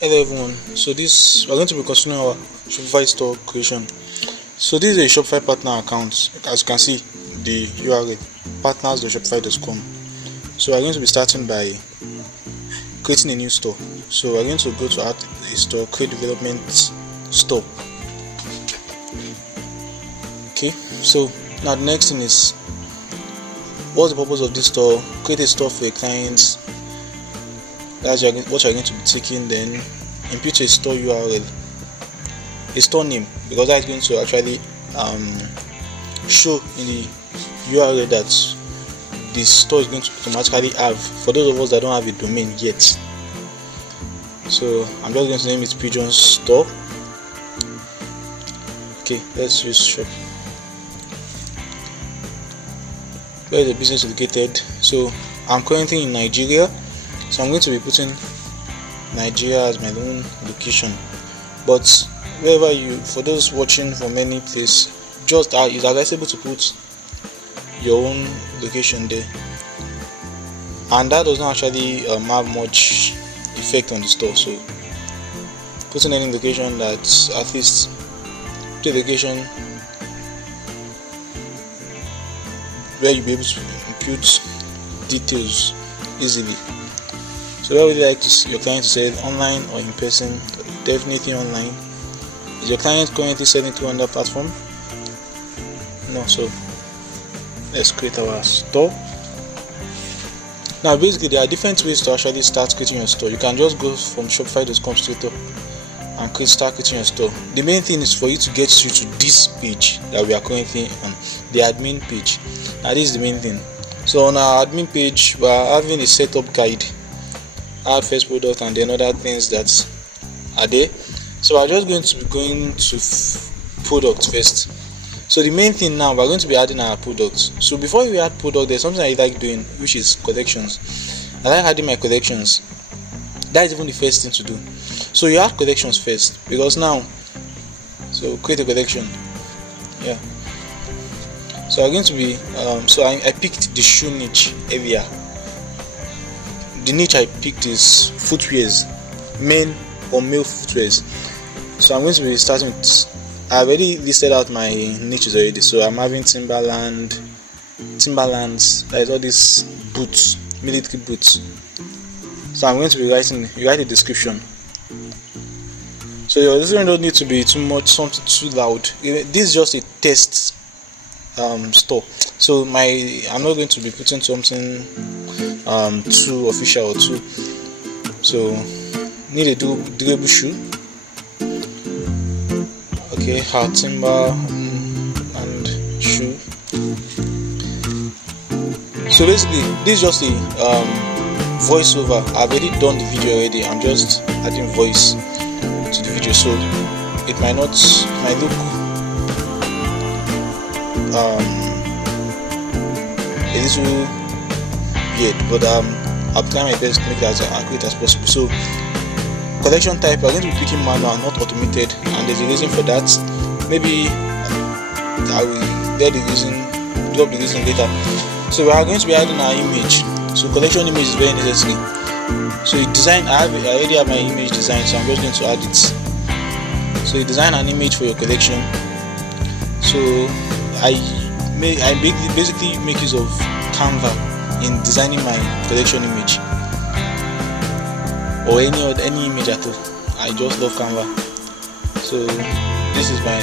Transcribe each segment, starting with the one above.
Hello everyone, so we're going to be continuing our Shopify store creation. So this is a Shopify partner account. As you can see, the URL partners.shopify.com. So we're going to be starting by creating a new store. So we're going to go to add a store, create development store. Okay, so now the next thing is, what's the purpose of this store? Create a store for a client. That's what you're going to be taking. Then input a store URL, a store name, because that is going to actually show in the URL that this store is going to automatically have, for those of us that don't have a domain yet. So I'm just going to name it PJones store. Okay, let's use shop. Where is the business located? So I'm currently in Nigeria, so I'm going to be putting Nigeria as my own location. But wherever for those watching from any place, just it's advisable to put your own location there, and that does not actually have much effect on the store. So putting any location that at least the location where you'll be able to input details easily. So where would you like your client to sell, online or in person? Definitely online. Is your client currently selling through another platform? No. So let's create our store. Now basically there are different ways to actually start creating your store. You can just go from Shopify.com straight up and start creating your store. The main thing is for you to get you to this page that we are currently on, the admin page. Now this is the main thing. So on our admin page, we are having a setup guide, add first product, and then other things that are there. So we're just going to be going to product first. So the main thing now, we're going to be adding our products. So before we add product, there's something I like doing, which is collections. I like adding my collections. That is even the first thing to do. So you add collections first, because now, so create a collection. Yeah. So I'm going to be so I picked the shoe niche area. The niche I picked is footwears, men or male footwears. So I'm going to be starting with, I already listed out my niches already. So I'm having Timberlands, that is all these boots, military boots. So I'm going to be write a description. So your description don't need to be too much, something too loud. This is just a test store. So I'm not going to be putting something too official or too. So need a durable shoe. Okay, hard timber and shoe. So basically this is just a voiceover. I've already done the video already. I'm just adding voice to the video, so it might look a little weird, but I'll try my best to make it as accurate as possible. So collection type, we're going to be picking manual, not automated, and there's a reason for that. Maybe I will drop the reason later. So we are going to be adding our image. So collection image is very necessary. So I already have my image designed, so I'm just going to add it. So you design an image for your collection. So I basically make use of Canva in designing my collection image, or any image at all. I just love Canva. So this is my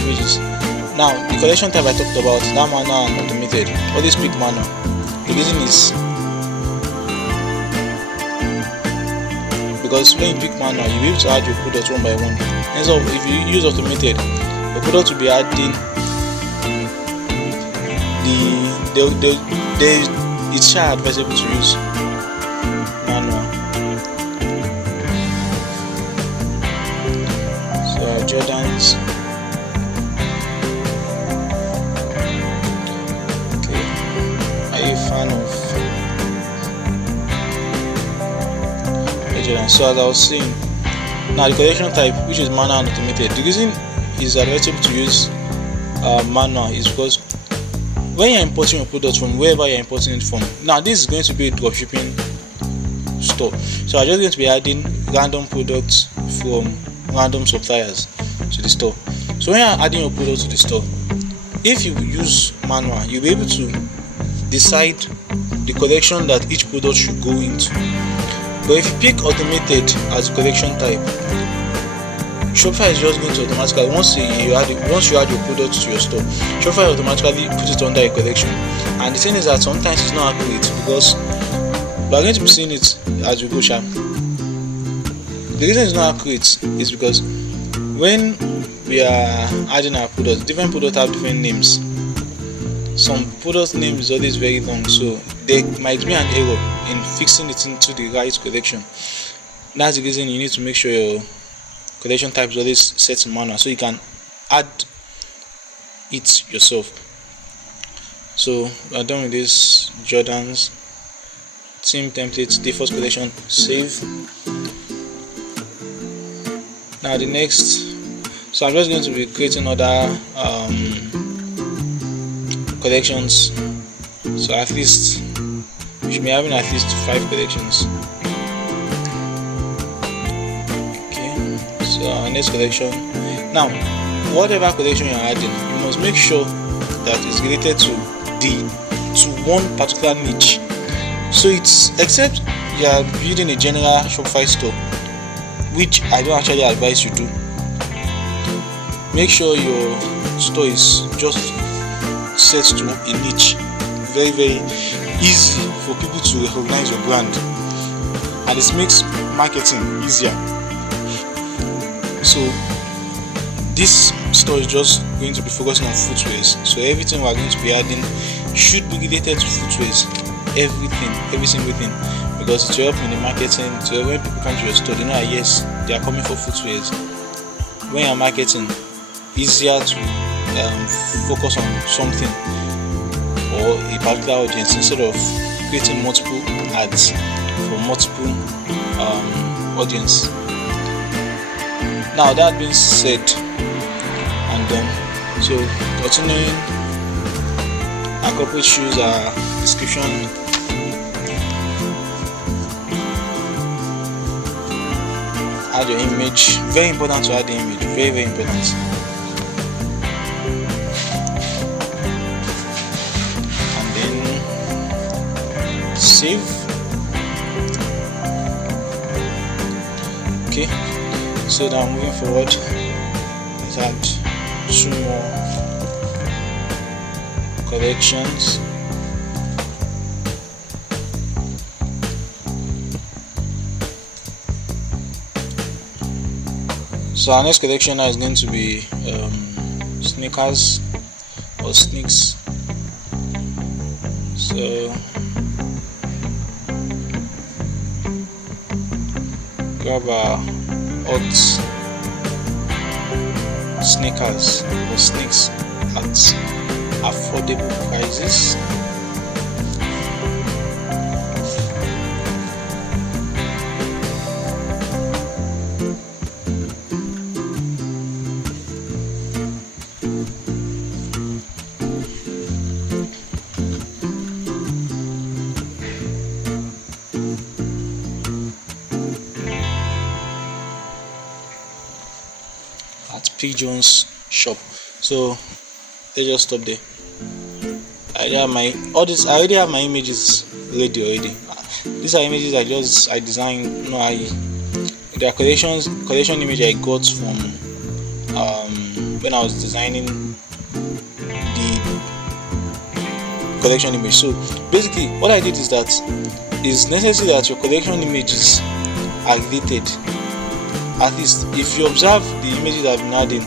images. Now the collection type I talked about, that manual and automated. Always pick manual. The reason is because when you pick manual, you'll be able to add your products one by one. And so if you use automated, your product will be adding it's advisable to use manual. So Jordans. Okay. Are you a fan of Jordans? So as I was saying, now the collection type, which is manual and automated. The reason is advisable to use manual is because when you're importing your product from wherever you're importing it from, now this is going to be a dropshipping store. So I'm just going to be adding random products from random suppliers to the store. So when you're adding your products to the store, if you use manual, you'll be able to decide the collection that each product should go into. But if you pick automated as a collection type, Shopify is just going to automatically, once you add your products to your store, Shopify automatically puts it under a collection. And the thing is that sometimes it's not accurate, because we are going to be seeing it as we go. The reason it's not accurate is because when we are adding our products, different products have different names. Some product name is always very long, so there might be an error in fixing it into the right collection. That's the reason you need to make sure your collection type is always set to manual, so you can add it yourself. So we are done with this Jordans theme template, default collection, save. Now the next, so I'm just going to be creating other collections. So at least we should be having at least 5 collections. Okay, so our next collection. Now, whatever collection you're adding, you must make sure that it's related to one particular niche. So it's, except you are building a general Shopify store, which I don't actually advise you do. Make sure your store is just set to a niche, very very easy for people to recognize your brand, and it makes marketing easier. So this store is just going to be focusing on footwears, so everything we're going to be adding should be related to footwears, every single thing, because it will help in the marketing. So when people come to your store, they know that yes, they are coming for footwears. When you're marketing, easier to focus on something or a particular audience instead of creating multiple ads for multiple audience. Now that being said and done, so continuing, our corporate shoes are description, add your image. Very important to add the image, very very important. Save. Okay, so now moving forward, let's add 2 more collections. So our next collection now is going to be sneakers or sneaks. So grab our hot sneakers or sneaks at affordable prices. PJones shop. So let's just stop there. I already have my images ready already. These are images I designed. They are collection image I got from when I was designing the collection image. So basically what I did is that it's necessary that your collection images are related. At least if you observe the images I've been adding,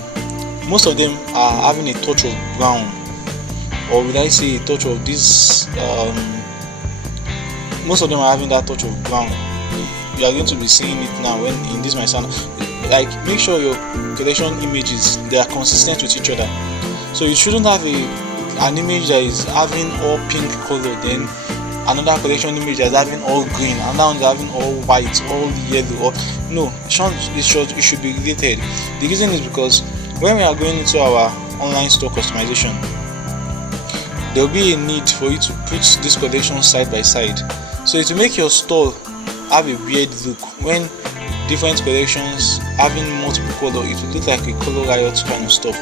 most of them are having a touch of brown, or would I say a touch of this, most of them are having that touch of brown. You are going to be seeing it now when in this my channel. Like, make sure your collection images, they are consistent with each other. So you shouldn't have an image that is having all pink color, then another collection image that's having all green, another one is having all white, all yellow. Or no, it should be related. The reason is because when we are going into our online store customization, there will be a need for you to put this collection side by side, so it will make your store have a weird look. When different collections having multiple color, it will look like a color riot kind of stuff.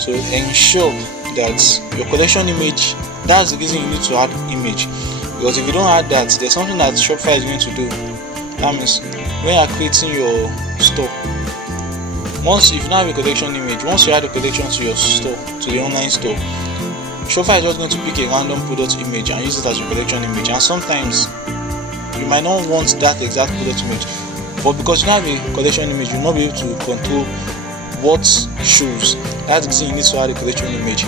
So ensure that your collection image, that's the reason you need to add image, because if you don't add that, there's something that Shopify is going to do. That means when you are creating your store, once if you don't have a collection image, once you add a collection to your store, to the online store, Shopify is just going to pick a random product image and use it as your collection image. And sometimes you might not want that exact product image, but because you don't have a collection image, you'll not be able to control what shows. That's the reason you need to add a collection image.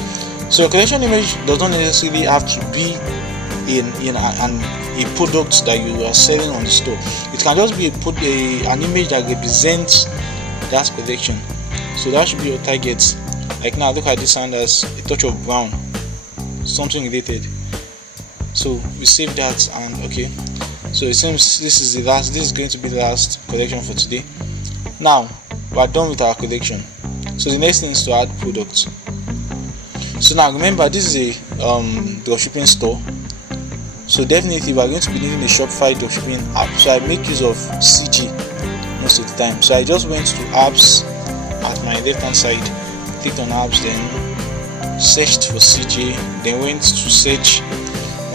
So your collection image does not necessarily have to be in a product that you are selling on the store. It can just be an image that represents that collection. So that should be your target. Like now, look at this sandals, a touch of brown, something related. So we save that, and okay. So it seems this is going to be the last collection for today. Now we are done with our collection. So the next thing is to add products. So now remember, this is a dropshipping store. So definitely we are going to be needing a Shopify Dropshipping app. So I make use of CG most of the time. So I just went to apps at my left hand side, clicked on apps, then searched for CG, then went to search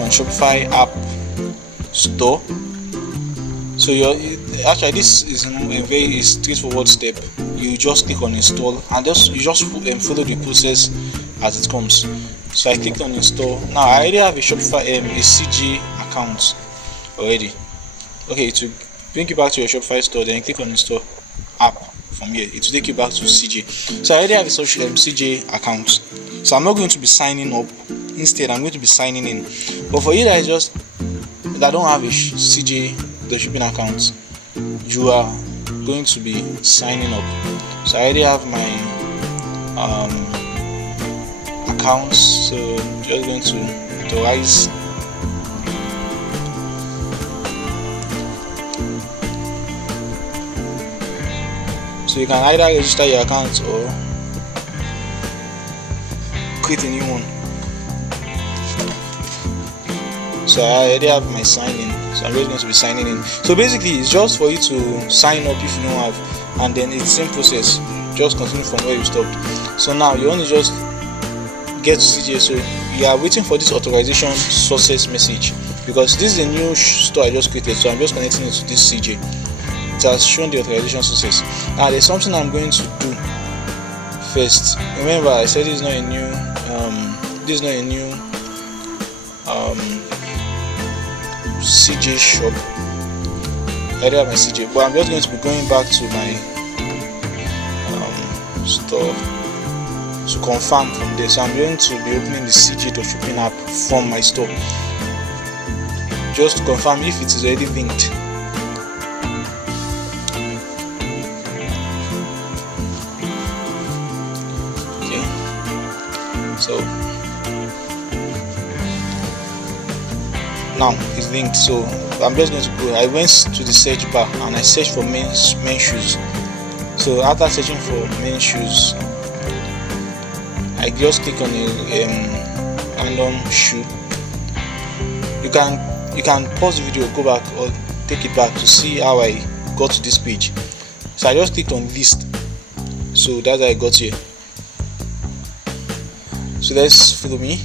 on Shopify app store. So actually this is a very straightforward step. You just click on install and you just follow the process as it comes. So I clicked on install. Now I already have a Shopify a CG account already. Okay, to bring you back to your Shopify store, then click on install app. From here it will take you back to CJ. So I already have a CJ account, so I'm not going to be signing up. Instead I'm going to be signing in. But for you that don't have a CJ dropshipping account, you are going to be signing up. So I already have my accounts, so I'm just going to authorize. So you can either register your account or create a new one. So I already have my sign in, so I'm just going to be signing in. So basically it's just for you to sign up if you don't have, and then it's the same process, just continue from where you stopped. So now you want to just get to CJ. So you are waiting for this authorization success message, because this is a new store I just created, so I'm just connecting it to this CJ. It has shown the authorization success. Now there's something I'm going to do first. Remember I said this is not a new CJ shop. I don't have my CJ, but I'm just going to be going back to my store to confirm from there. So I'm going to be opening the CJ Dropshipping app from my store just to confirm if it is already linked. So now it's linked. So I'm just going to go. I went to the search bar and I searched for men's shoes. So after searching for men's shoes, I just click on a random shoe. You can pause the video, go back or take it back to see how I got to this page. So I just clicked on list. So that's how I got here. So let's follow me.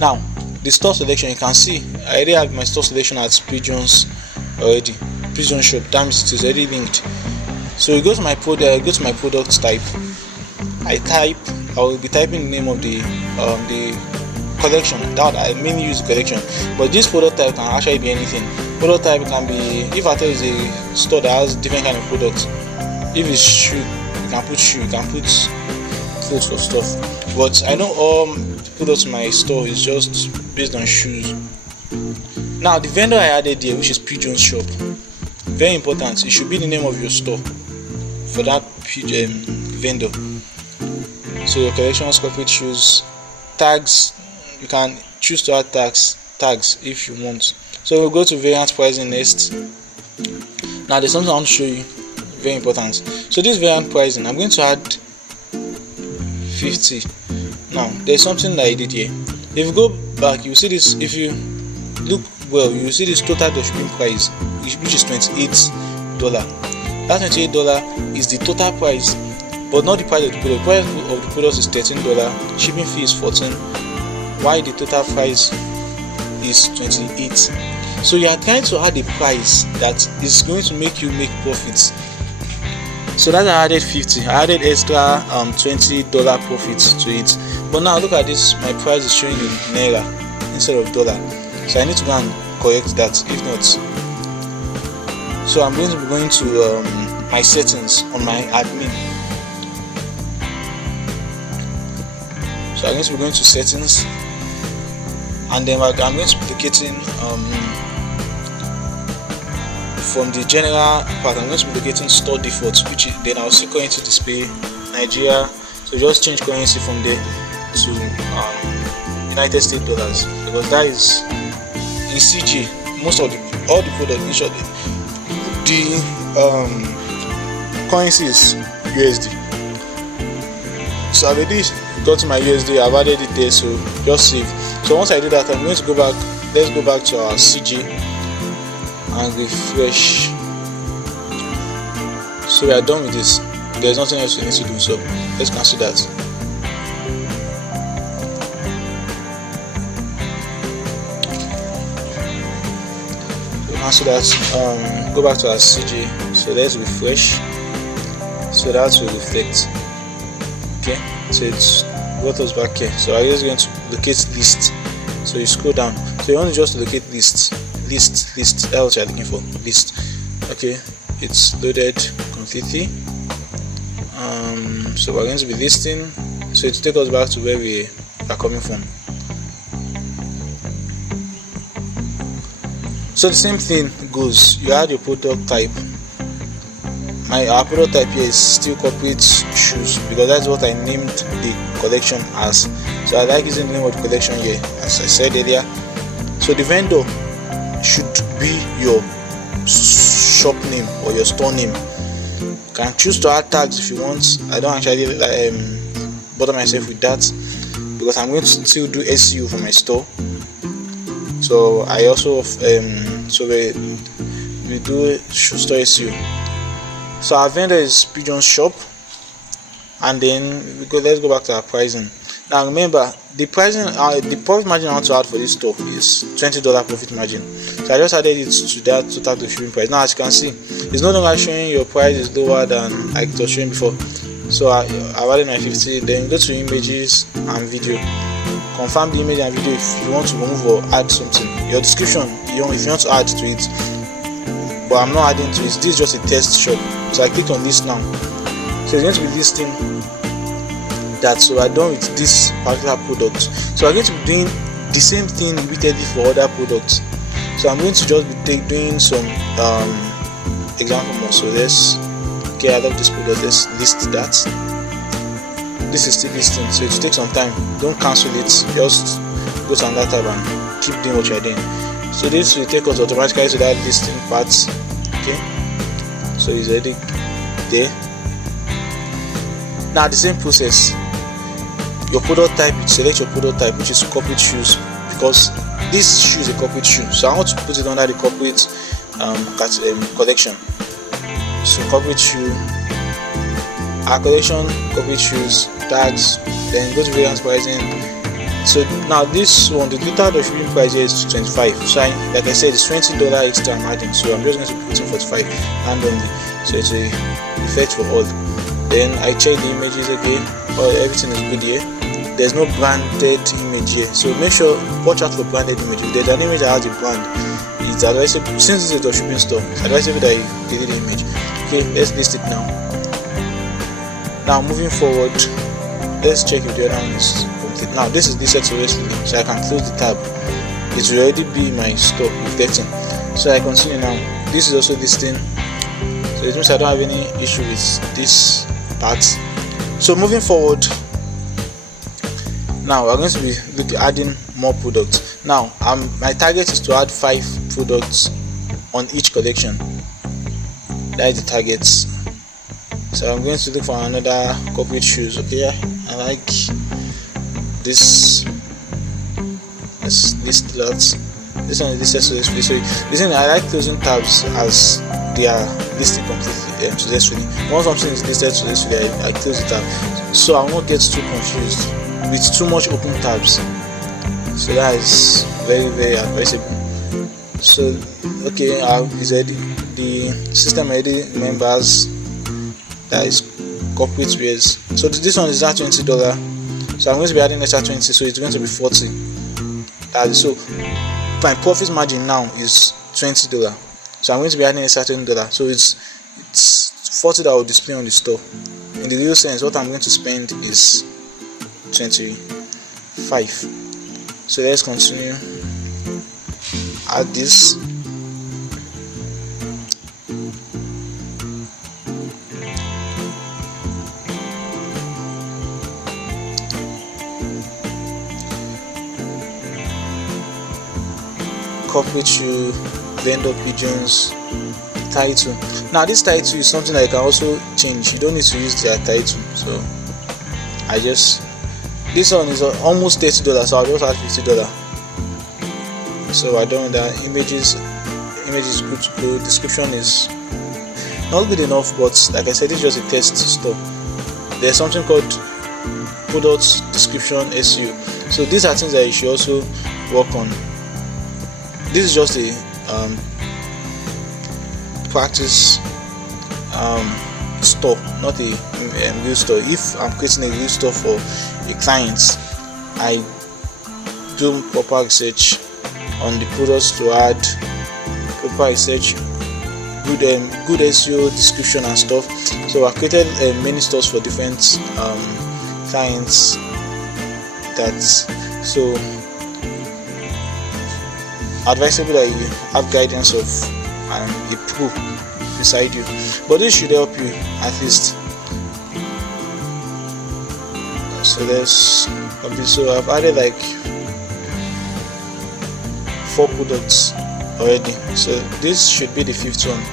Now the store selection, you can see I already have my store selection at PJones already. PJones shop, that means it is already linked. So you go to my product type. I will be typing the name of the collection. That I mainly use the collection, but this product type can actually be anything. Product type can be, if I tell you a store that has different kind of products. If it's shoe, you can put shoe, you can put clothes or stuff. But I know all products in my store is just based on shoes. Now the vendor I added here, which is PJones shop, very important. It should be the name of your store for that vendor. So your collections, corporate shoes, tags, you can choose to add tags if you want. So we'll go to variant pricing next. Now there's something I want to show you, very important. So this variant pricing, I'm going to add 50. Now there's something that I did here. If you go back, you see this. If you look well, you see this total dropshipping price which is $28. That $28 is the total price, but not the price of the product. The price of the product is $13. Shipping fee is $14. Why the total price is $28? So you are trying to add a price that is going to make you make profits. So that I added 50. I added extra $20 profits to it. But now look at this. My price is showing in naira instead of dollar. So I need to go and correct that. If not, so I'm going to be going to my settings on my admin. So I'm going to be going to settings, and then I'm going to be locating from the general part. I'm going to be locating store defaults, which then I'll see currency display Nigeria. So just change currency from there to United States dollars, because that is in CJ. Most of all the product, in short, the currency is USD. So I've already got to my USD. I've added it there, so just save. So once I do that, I'm going to go back. Let's go back to our CJ and refresh. So we are done with this. There's nothing else we need to do, so let's cancel that. Cancel that. Go back to our CJ. So let's refresh. So that will reflect. Okay, so it's brought us back here. So I'm just going to locate list. So you scroll down. So you want to just locate list. That's what you're looking for. List. Okay, it's loaded completely. So we're going to be listing. So it will take us back to where we are coming from. So the same thing goes. You add your product type. Our product type here is still corporate shoes, because that's what I named the collection as. So I like using the name of the collection here, as I said earlier. So the vendor should be your shop name or your store name. You can choose to add tags if you want. I don't actually bother myself with that, because I'm going to still do SEO for my store. So I also so we do shoe store SEO. So our vendor is PJones shop, and then let's go back to our pricing. Now remember, the pricing, the profit margin I want to add for this store is $20 profit margin. So I just added it to that total shipping price. Now as you can see, it's no longer showing your price is lower than like it was showing before. So I've added my 50. Then go to images and video. Confirm the image and video if you want to remove or add something. Your description, if you want to add to it, but I'm not adding to it. This is just a test shop. So I click on this now. So it's going to be listing that. So I'm done with this particular product. So I'm going to be doing the same thing repeatedly for other products. So I'm going to just be doing some example more. So let's I love this product. Let's list that. This is still listing, so it will take some time. Don't cancel it, just go to another tab and keep doing what you're doing. So this will take us automatically to that listing part. Okay, so it's already there. Now the same process. Your product type, select your product type, which is corporate shoes, because this shoe is a corporate shoe. So I want to put it under the corporate collection. So corporate shoe, our collection, corporate shoes, tags, then go to variance pricing. So now this one, the total shipping price here is 25. So like I said, it's $20 extra margin. So I'm just going to be putting 45 randomly. So it's a effect for all. Then I check the images again. Everything is good here. There's no branded image here. So make sure, watch out for branded image. If there's an image that has a brand, it's advisable, since it's a dropshipping store, it's advisable that you delete the image. Okay, let's list it now. Now moving forward, let's check if the other one is complete. Now this is listed successfully, so I can close the tab. It will already be my store reflecting. So I continue now. This is also listing, so it means I don't have any issue with this part. So moving forward, now we're going to be adding more products. Now my target is to add 5 products on each collection. That is the targets. So I'm going to look for another corporate shoes. Okay, I like this. Let's list that. This one is listed successfully. So listen, I like closing tabs as they are listed completely successfully. Once something is listed successfully, I close the tab, so I will not get too confused with too much open tabs. So that is very, very advisable. So okay, the system already remembers that is corporate wares. So this one is at $20, so I'm going to be adding extra 20, so it's going to be 40. So my profit margin now is $20, so I'm going to be adding extra $20, so it's 40 that will display on the store. In the real sense, what I'm going to spend is 25. So let's continue. Add this. Corporate shoe, vendor PJones, title. Now this title is something that you can also change. You don't need to use their title. So this one is almost $30, so I'll just add $50. So I done with that. Images good to go. Description is not good enough, but like I said, it's just a test store. There's something called product description SEO. So these are things that you should also work on. This is just a practice store, not a real store. If I'm creating a real store for a client, I do proper research on the products to add, proper research, good SEO description and stuff. So I created many stores for different clients. So advisable that you have guidance of a pro beside you, but this should help you at least. So I've added like 4 products already, so this should be the 5th one.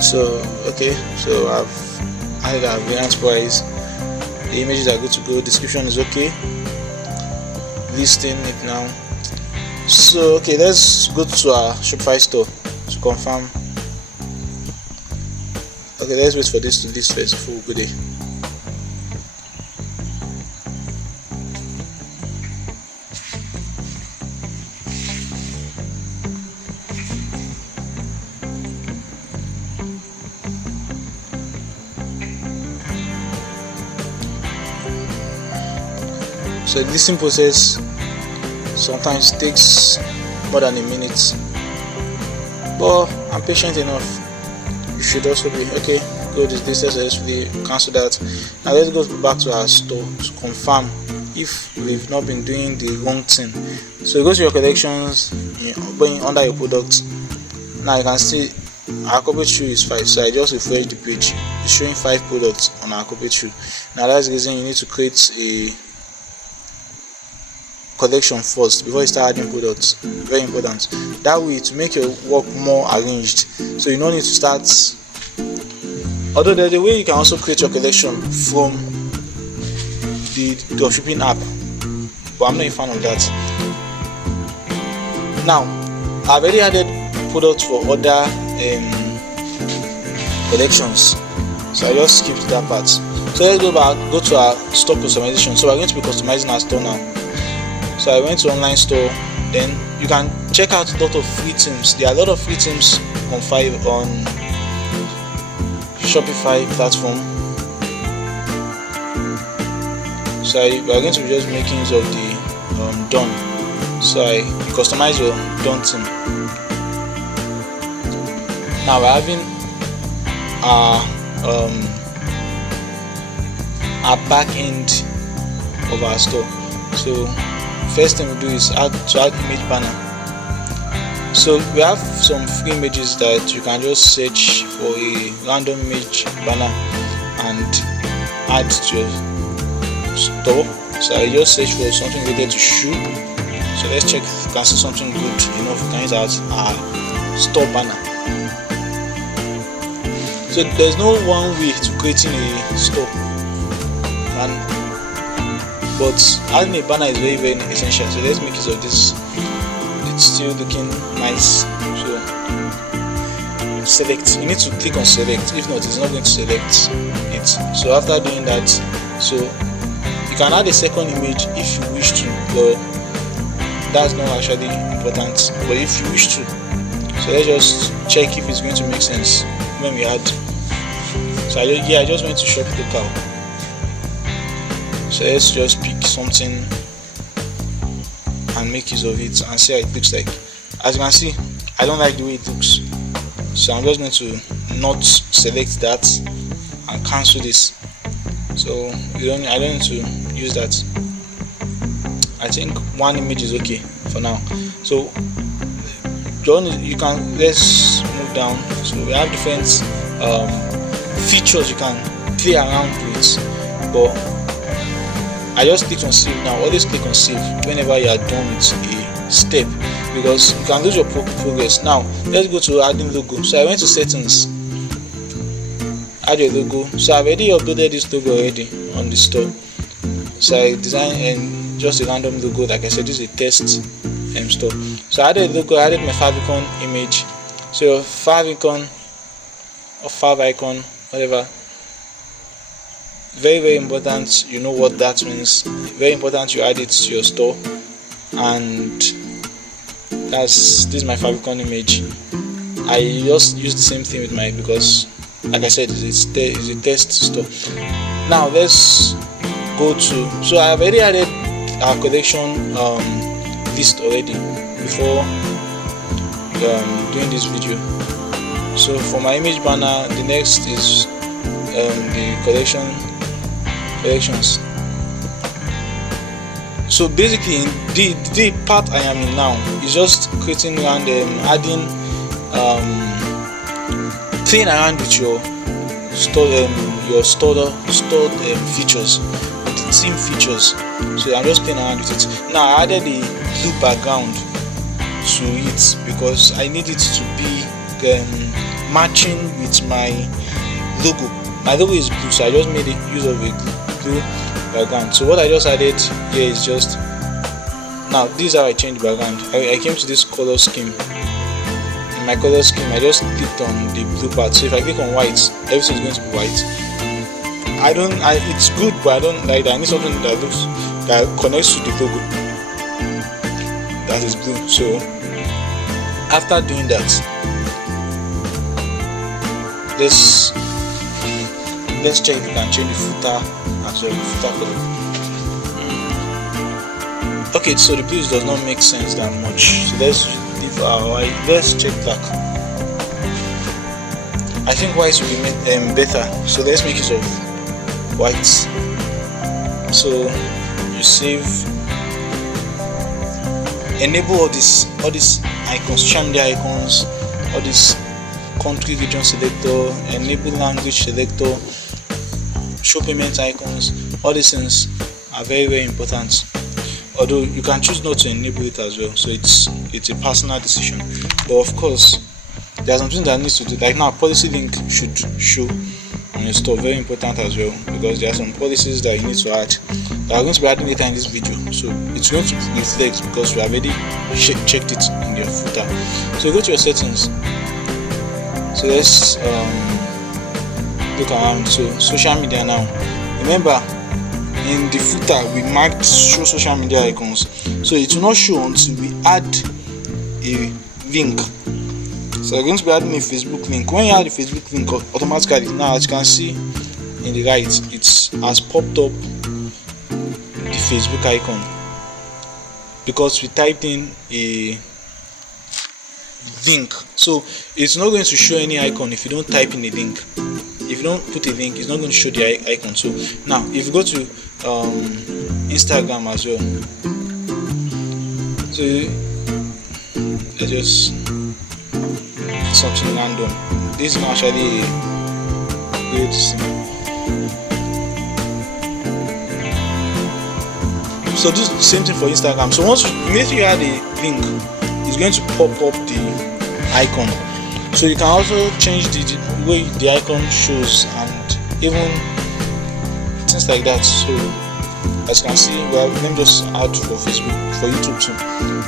So okay, so I've added our variant price, the images are good to go, description is okay, listing it now. So okay, let's go to our Shopify store to confirm. Okay, let's wait for this to list first before we go there. So the listing process sometimes takes more than a minute, but I'm patient enough. You should also be. Okay, go to this successfully, cancel that. Now let's go back to our store to confirm if we've not been doing the wrong thing. So you go to your collections, going under your products. Now you can see our corporate shoe is 5, so I just refresh the page. It's showing 5 products on our corporate shoe. Now that's the reason you need to create a collection first before you start adding products. Very important. That way to make your work more arranged, so you don't need to start. Although there's a way you can also create your collection from the dropshipping app, but I'm not a fan of that. Now I've already added products for other collections, so I just skipped that part. So let's go to our store customization. So we're going to be customizing our store now. So I went to online store. Then you can check out a lot of free themes. There are a lot of free themes on Shopify platform. So we are going to be just making use of the done. So I customize your done theme. Now we're having our back end of our store. So first thing we do is add image banner. So we have some free images that you can just search for a random image banner and add to your store. So I just search for something related to shoe. So let's check if we can see something good enough. We can use that as our store banner. So there's no one way to creating a store. And but adding a banner is very very essential. So let's make use of this. It's still looking nice. So select, you need to click on select, if not it's not going to select it. So after doing that, so you can add a second image if you wish to, but that's not actually important. But if you wish to, so let's just check if it's going to make sense when we add. So I just went to shop local. So let's just pick something and make use of it and see how it looks like. As you can see, I don't like the way it looks, so I'm just going to not select that and cancel this. So I don't need to use that. I think one image is okay for now. So you can, let's move down. So we have different features you can play around with, but I just click on save now. Always click on save whenever you are done with a step, because you can lose your progress. Now let's go to adding logo. So I went to settings, add your logo. So I've already uploaded this logo already on the store. So I designed and just a random logo. Like I said, this is a test store. So I added a logo, I added my favicon image. So your favicon or fav icon, whatever, very very important, you know what that means. Very important you add it to your store. And this is my favicon image. I just use the same thing with my, because like I said, it's a test store. Now let's go to, so I have already added our collection list already before doing this video. So for my image banner, the next is the collections. So basically the part I am in now is just creating and adding playing around with your stored features, with the theme features. So I'm just playing around with it. Now I added a blue background to it because I need it to be matching with my logo. My logo is blue, so I just made use of a blue background. So what I just added here is just, now this is how I changed the background. I came to this color scheme. In my color scheme, I just clicked on the blue part. So if I click on white, everything is going to be white. It's good, but I don't like that. I need something that connects to the logo that is blue. So after doing that, let's check if we can change the footer as well. Footer color. Okay, so the blue does not make sense that much. So let's leave our white. Let's check black. I think white will be better. So let's make use of white. So you save, enable all these icons, social media icons, all this country region selector, enable language selector, show payment icons. All these things are very very important, although you can choose not to enable it as well. So it's a personal decision, but of course there's something that needs to do. Like now, policy link should show on your store, very important as well, because there are some policies that you need to add that are going to be added later in this video. So it's going to reflect because we have already checked it in your footer. So go to your settings. So let's look around. So social media now. Remember, in the footer we marked show social media icons, so it will not show until we add a link. So we're going to be adding a Facebook link. When you add a Facebook link, automatically, now as you can see in the right, it has popped up the Facebook icon because we typed in a link. So it's not going to show any icon if you don't type in a link. If you don't put a link, it's not going to show the icon. So now if you go to Instagram as well, so I just something random. This is not actually a good thing. So this is the same thing for Instagram. So once you add a link, it's going to pop up the icon. So you can also change the way the icon shows and even things like that. So as you can see, well, let me just add for Facebook, for YouTube too.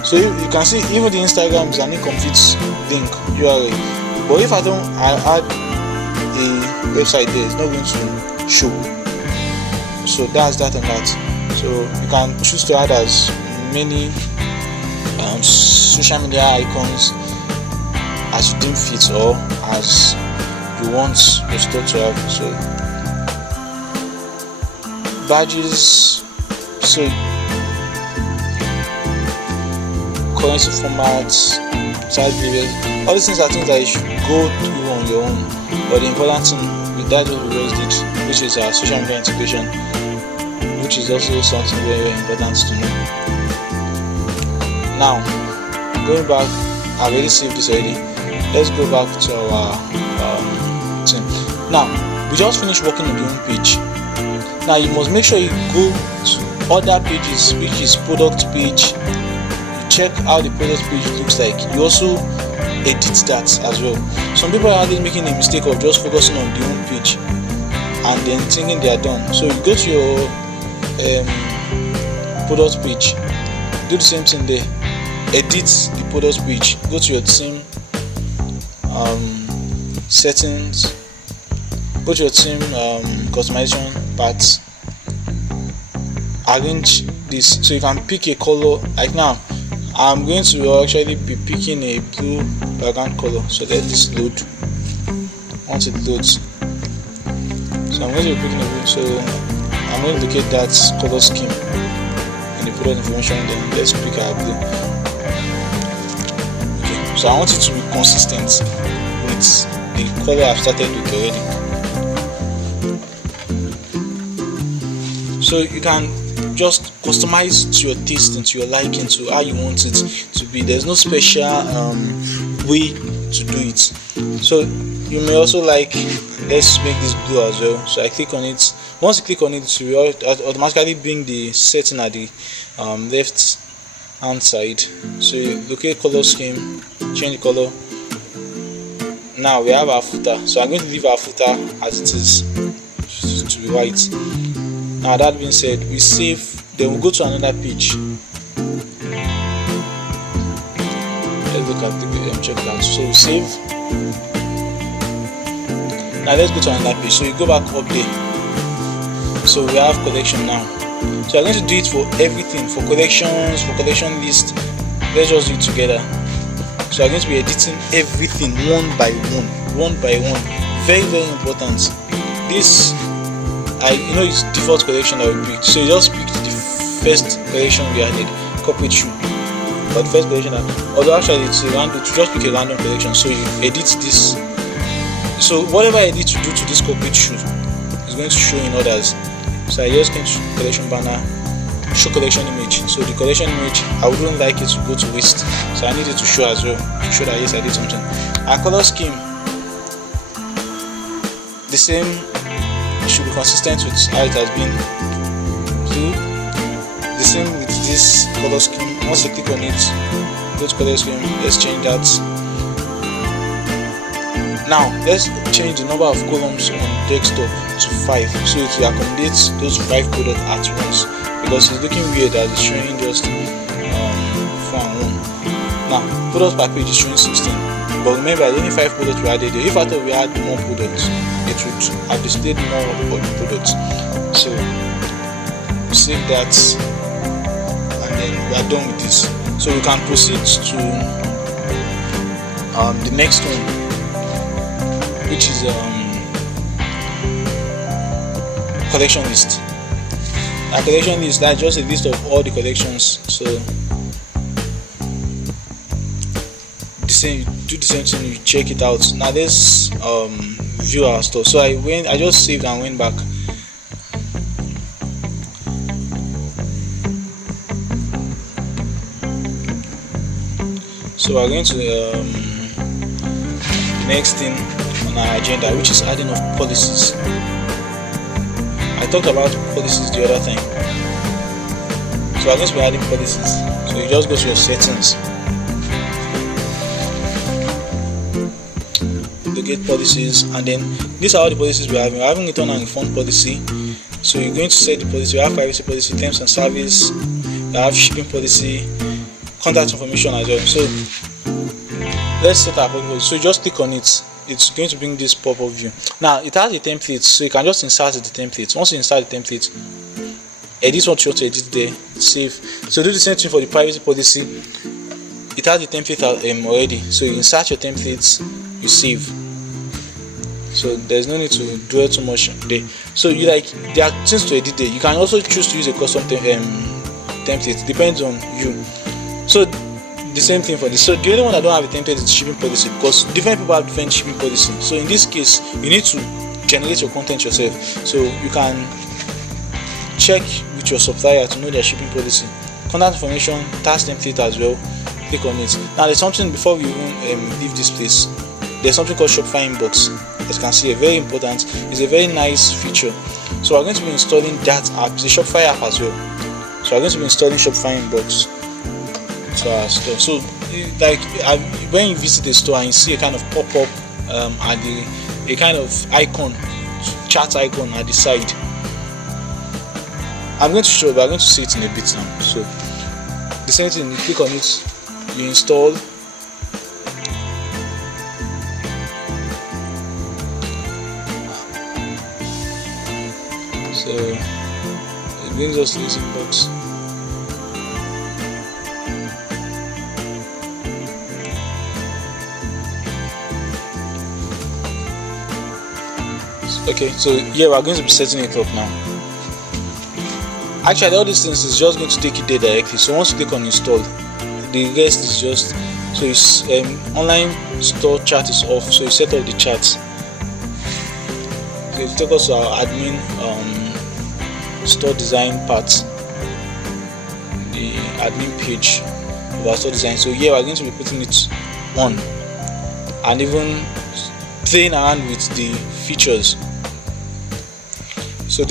So you can see even the Instagram is an incomplete link URL. But if I add a website there, it's not going to show. So that's that and that. So you can choose to add as many social media icons as you deem fit, or as you want your store to have. So badges, so currency formats, size variants, all these things are things that you should go through on your own. But the important thing with that what we just did, which is our social media integration, which is also something very, very important to know. Now, going back, I've already saved this already. Let's go back to our thing. Now, we just finished working on the home page. Now you must make sure you go to other pages, which is product page. You check how the product page looks like. You also edit that as well. Some people are making a mistake of just focusing on the home page and then thinking they are done. So you go to your product page, do the same thing there. Edit the product page. Go to your theme settings. Go to your theme customization parts. Arrange this so you can pick a color. Like now, I'm going to actually be picking a blue background color. So let this load. Once it loads, so I'm going to be picking a blue. So I'm going to locate that color scheme in the product information. Then let's pick our blue. Okay. So I want it to be consistent with the color I've started with already. So you can just customize to your taste and to your liking, to how you want it to be. There's no special way to do it. So you may also like, let's make this blue as well. So I click on it. Once you click on it, it will automatically bring the setting at the left hand side. So you locate color scheme, change the color. Now we have our footer. So I'm going to leave our footer as it is, to be white. Now that being said, we save, then we'll go to another page. Let's look at the check that. So we save. Now let's go to another page. So you go back up there. So we have collection now. So I'm going to do it for everything, for collections, for collection list. Let's just do it together. So I'm going to be editing everything one by one. Very, very important. This, it's default collection that we picked. So you just picked the first collection we added, corporate shoe. But the first collection although actually it's a random, to just pick a random collection. So you edit this. So whatever I need to do to this corporate shoe is going to show in others. So I just came to collection banner, show collection image. So the collection image, I wouldn't like it to go to waste. So I need it to show as well, to show that yes, I did something. Our color scheme, the same, should be consistent with how it has been. Blue, the same with this color scheme. Once you click on it, go to color scheme, let's change that. Now let's change the number of columns on desktop to 5, so it will accommodate those 5 products at once, because it's looking weird that it's showing just 4 and 1. Now products per page is showing 16, but remember the only 5 products we added there. If I thought we had more products, it would have displayed more of the products. So save that, and then we are done with this. So we can proceed to the next one, which is collection list. A collection list, that's just a list of all the collections. So do the same thing, you check it out. Now let's view our store. So I just saved and went back. So we're going to the next thing on our agenda, which is adding of policies. I talked about policies the other time. So I'm going to be adding policies. So you just go to your settings, get policies, and then these are all the policies we're having. We're having return and refund policy, So you're going to set the policy. You have privacy policy, terms and service, you have shipping policy, contact information as well. So let's set our policy. So just click on it. It's going to bring this pop-up view. Now it has a template, so you can just insert the template. Once you insert the template, edit what you want to edit there, save. So do the same thing for the privacy policy. It has the template already, so you insert your templates, you save. So there's no need to dwell too much there. So you there are things to edit there. You can also choose to use a custom template. Depends on you. So the same thing for this. So the only one that don't have a template is shipping policy, because different people have different shipping policy. So in this case, you need to generate your content yourself. So you can check with your supplier to know their shipping policy. Contact information, task template as well. Click on it. Now there's something before we even leave this place. There's something called Shopify Inbox. As you can see, very important. It's a very nice feature. So we're going to be installing that app. It's a Shopify app as well. So we're going to be installing Shopify Inbox to our store. So when you visit the store and you see a kind of pop-up at a kind of icon, chat icon at the side, I'm going to show, but I'm going to see it in a bit now. So the same thing, you click on it, you install. So it brings us to this inbox. Okay, so yeah, we're going to be setting it up now. Actually, all these things is just going to take you there directly. So once you click on install, the rest is just, so it's online store chat is off. So you set up the chat. So it takes us to our admin store design part, the admin page of our store design. So here we're going to be putting it on and even playing around with the features. So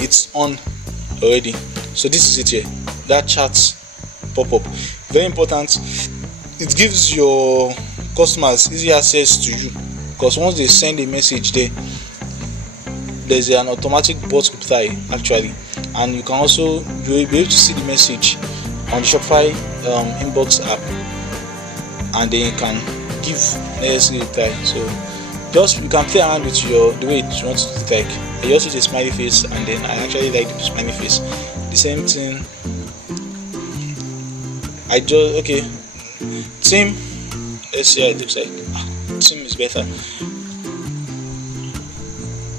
it's on already. So this is it here, that chat pop-up. Very important. It gives your customers easy access to you, because once they send a message there's an automatic bot reply actually, and you can also be able to see the message on the Shopify inbox app, and then you can give necessary reply. So just you can play around with the way you want it to look like. I just use a smiley face, and then I actually like the smiley face. The same thing. Team. Let's see how it looks like. Team is better.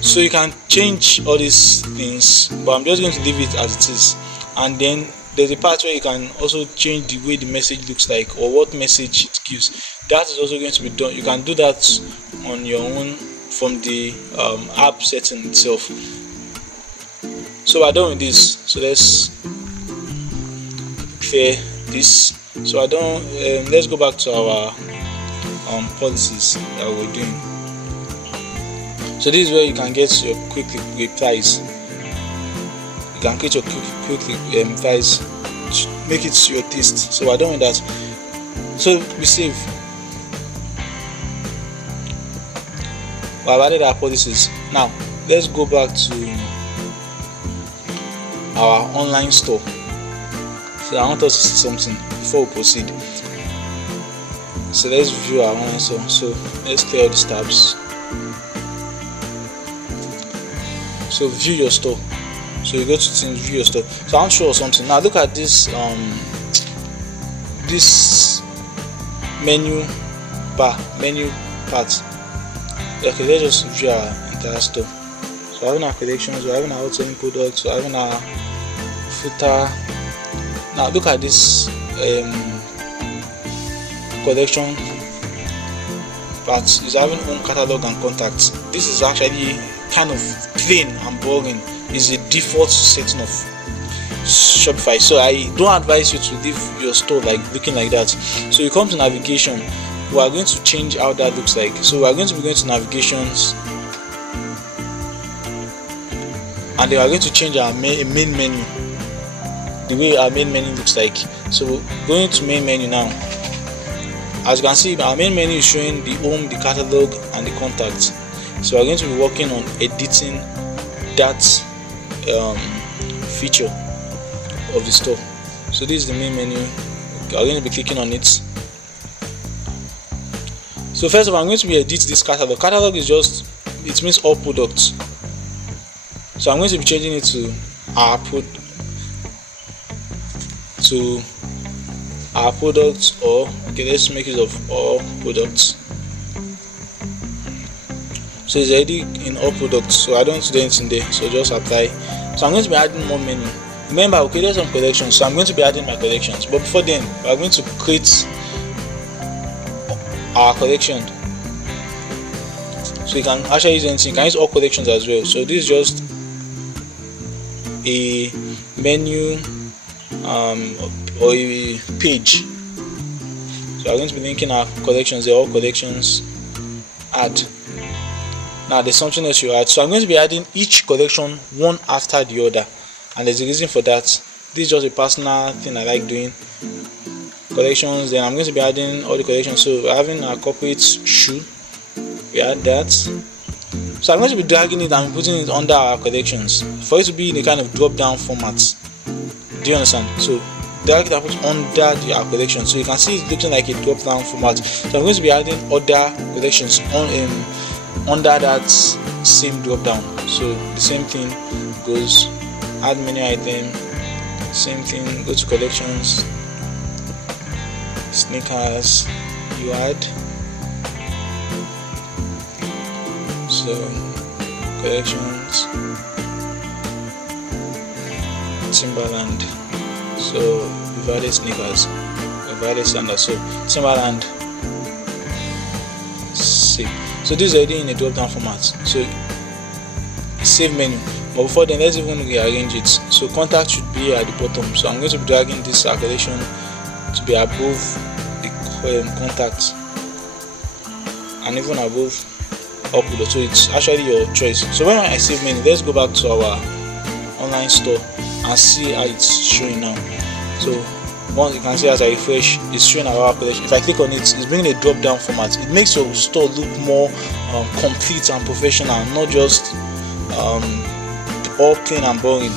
So you can change all these things, but I'm just going to leave it as it is. And then there's a part where you can also change the way the message looks like, or what message it gives. That is also going to be done. You can do that on your own from the app setting itself. So we're done with this. So let's clear this. So let's go back to our policies that we're doing. So this is where you can get your quick replies. You can create your quick replies, make it to your taste. So we're done with that. So we save. We have added our policies. Now let's go back to our online store. So I want us to see something before we proceed. So let's view our online store. So let's clear all these tabs. So view your store. So you go to things, view your store. So I want to show you something. Now look at this this menu part. Okay, let's just view our entire store. So having our collections, we're having our outselling products, we're having our footer. Now look at this collection part. Is having home catalog and contacts. This is actually kind of plain and boring. Is a default setting of Shopify. So I don't advise you to leave your store looking like that. So you come to navigation. We are going to change how that looks like. So we are going to be going to navigations, and then we are going to change our main menu, the way our main menu looks like. So going to main menu now. As you can see, our main menu is showing the home, the catalog, and the contacts. So we're going to be working on editing that feature of the store. So this is the main menu. We're going to be clicking on it. So first of all, I'm going to be edit this catalog. Catalog is just, it means all products. So I'm going to be changing it to our products, or okay, let's make use of all products. So it's already in all products, so I don't need to do anything there, so just apply. So I'm going to be adding more menu. Remember, we created some collections, so I'm going to be adding my collections, but before then we are going to create our collection. So you can actually use anything, you can use all collections as well. So this is just a menu or a page. So I'm going to be linking our collections. They're all collections. Add. Now there's something else you add. So I'm going to be adding each collection one after the other, and there's a reason for that. This is just a personal thing I like doing. Collections, then I'm going to be adding all the collections. So we're having our corporate shoe, we add that. So I'm going to be dragging it and putting it under our collections for it to be in a kind of drop down format. Do you understand? So drag it and put under our collection, so you can see it's looking like a drop down format. So I'm going to be adding other collections on under that same drop down. So the same thing goes, add menu item, same thing, go to collections, sneakers, you add. So collections, Timberland. So we've added sneakers, we've added sandals. So Timberland, save. So this is already in a drop down format. So save menu. But before then, let's even rearrange it. So contact should be at the bottom. So I'm going to be dragging this calculation to be above the contact and even above upload. So it's actually your choice. So when I save menu, let's go back to our online store and see how it's showing now. So once you can see, as I refresh, it's showing our collection. If I click on it, it's bringing a drop down format. It makes your store look more complete and professional, not just all plain and boring.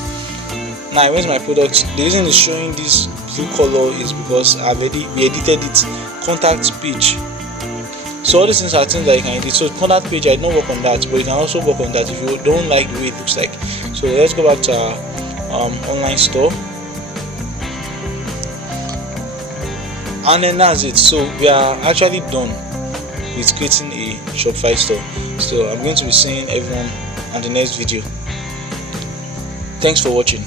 Now I went to my products. The reason it's showing this blue color is because we edited it. Contact page. So all these things are things that you can edit. So contact page, I don't work on that, but you can also work on that if you don't like the way it looks like. So let's go back to our online store, and then that's it. So we are actually done with creating a Shopify store. So I'm going to be seeing everyone on the next video. Thanks for watching.